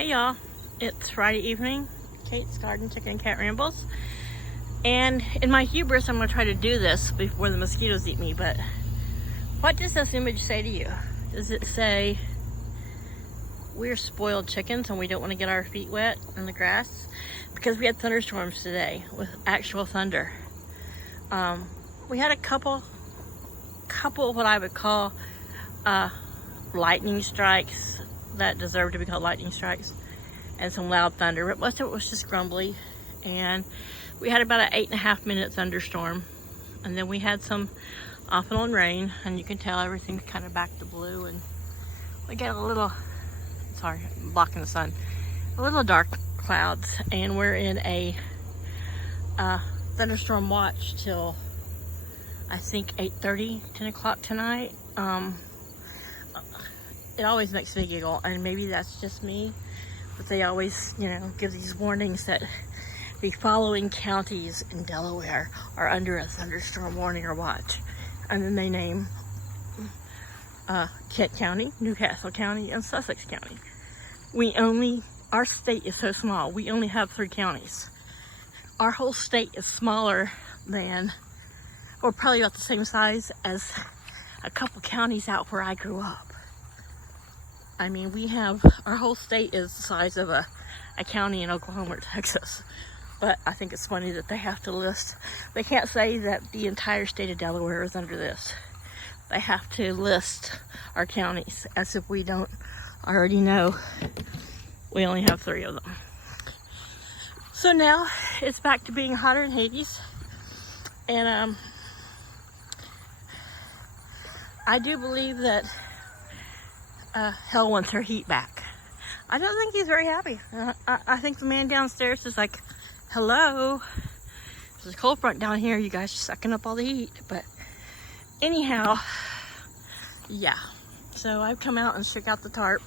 Hey y'all, it's Friday evening, Kate's Garden Chicken and Cat Rambles, and in my hubris I'm going to try to do this before the mosquitoes eat me, but what does this image say to you? Does it say we're spoiled chickens and we don't want to get our feet wet in the grass? Because we had thunderstorms today with actual thunder. We had a couple of what I would call lightning strikes that deserve to be called lightning strikes, and some loud thunder, but most of it was just grumbly. And we had about an 8.5 minute thunderstorm, and then we had some off and on rain, and you can tell everything's kind of back to blue, and we got a little, sorry, I'm blocking the sun, a little dark clouds, and we're in a thunderstorm watch till I think 8:30, 10 o'clock tonight. It always makes me giggle, and maybe that's just me, but they always, give these warnings that the following counties in Delaware are under a thunderstorm warning or watch. And then they name Kent County, Newcastle County, and Sussex County. Our state is so small, we only have 3 counties. Our whole state is smaller than, or probably about the same size as a couple counties out where I grew up. I mean, our whole state is the size of a county in Oklahoma or Texas. But I think it's funny that they have to list, they can't say that the entire state of Delaware is under this. They have to list our counties as if we don't already know. We only have 3 of them. So now it's back to being hotter in Hades. And I do believe that Hell wants her heat back. I don't think he's very happy. I think the man downstairs is like, hello, there's a cold front down here, you guys are sucking up all the heat. But anyhow, yeah, so I've come out and shook out the tarp.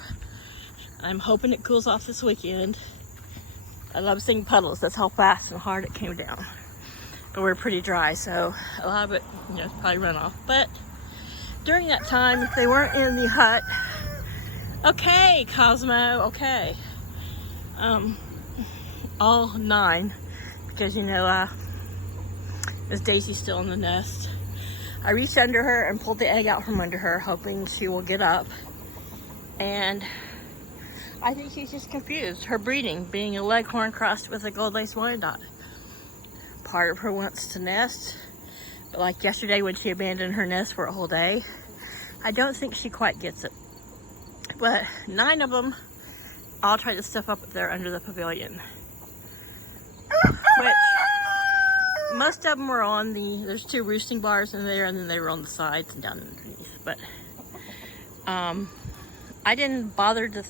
I'm hoping it cools off this weekend. I love seeing puddles. That's how fast and hard it came down. But we're pretty dry, so a lot of it, probably run off. But during that time, if they weren't in the hut, okay, Cosmo, okay. All 9, because is Daisy still in the nest? I reached under her and pulled the egg out from under her, hoping she will get up. And I think she's just confused. Her breeding, being a leghorn crossed with a gold lace Wyandotte. Part of her wants to nest, but like yesterday when she abandoned her nest for a whole day, I don't think she quite gets it. But 9 of them all tried to stuff up there under the pavilion, which most of them were on there's 2 roosting bars in there, and then they were on the sides and down underneath. But I didn't bother to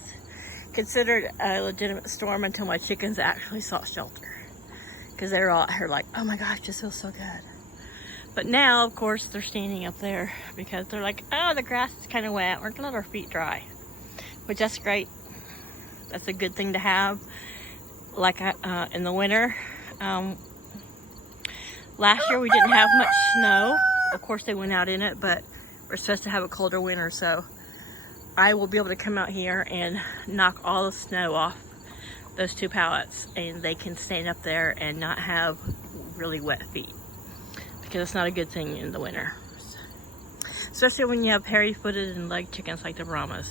consider it a legitimate storm until my chickens actually sought shelter, because they were all here like, oh my gosh, this feels so good. But now, of course, they're standing up there because they're like, oh, the grass is kind of wet, we're gonna let our feet dry. Which, that's great. That's a good thing to have. Like in the winter, last year we didn't have much snow. Of course they went out in it, but we're supposed to have a colder winter, so I will be able to come out here and knock all the snow off those 2 pallets, and they can stand up there and not have really wet feet, because it's not a good thing in the winter, especially when you have hairy-footed and leg chickens like the Brahmas.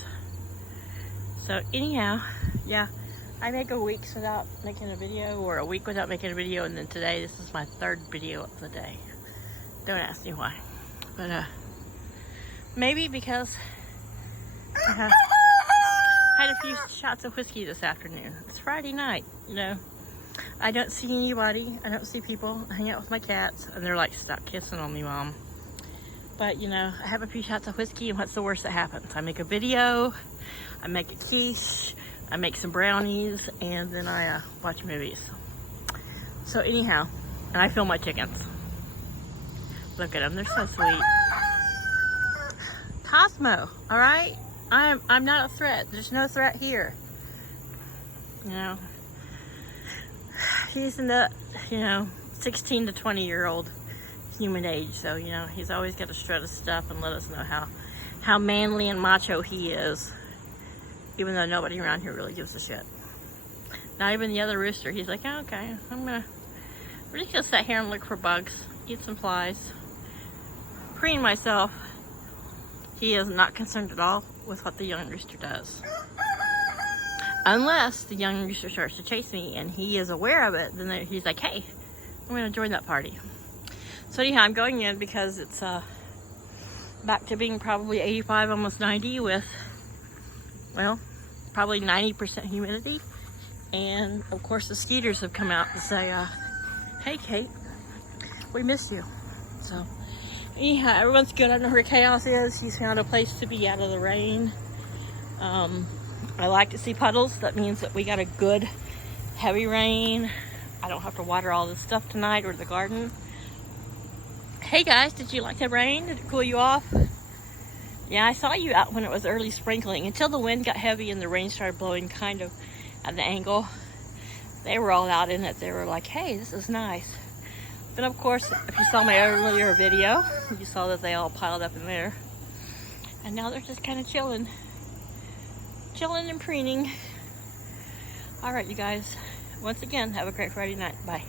So anyhow, yeah, I make a week without making a video, or a week without making a video, and then today, this is my 3rd video of the day. Don't ask me why, but maybe because I had a few shots of whiskey this afternoon. It's Friday night, I don't see anybody, I don't see people. I hang out with my cats, and they're like, stop kissing on me, Mom. But I have a few shots of whiskey, and what's the worst that happens? I make a video, I make a quiche, I make some brownies, and then I watch movies. So anyhow, and I film my chickens. Look at them, they're so sweet. Cosmo, all right? I'm not a threat. There's no threat here. He's in the 16 to 20-year-old human age, so he's always got to strut his stuff and let us know how manly and macho he is, even though nobody around here really gives a shit. Not even the other rooster. He's like, oh, okay, we're just gonna sit here and look for bugs, eat some flies, preen myself. He is not concerned at all with what the young rooster does. Unless the young rooster starts to chase me and he is aware of it, then he's like, hey, I'm gonna join that party. So anyhow, I'm going in because it's back to being probably 85, almost 90 with, well, probably 90% humidity. And of course the skeeters have come out to say, hey Kate, we missed you. So anyhow, everyone's good. I don't know where Chaos is. He's found a place to be out of the rain. I like to see puddles. That means that we got a good heavy rain. I don't have to water all this stuff tonight or the garden. Hey guys, did you like the rain? Did it cool you off? Yeah, I saw you out when it was early sprinkling. Until the wind got heavy and the rain started blowing kind of at the angle. They were all out in it. They were like, hey, this is nice. But of course, if you saw my earlier video, you saw that they all piled up in there. And now they're just kind of chilling and preening. All right, you guys. Once again, have a great Friday night. Bye.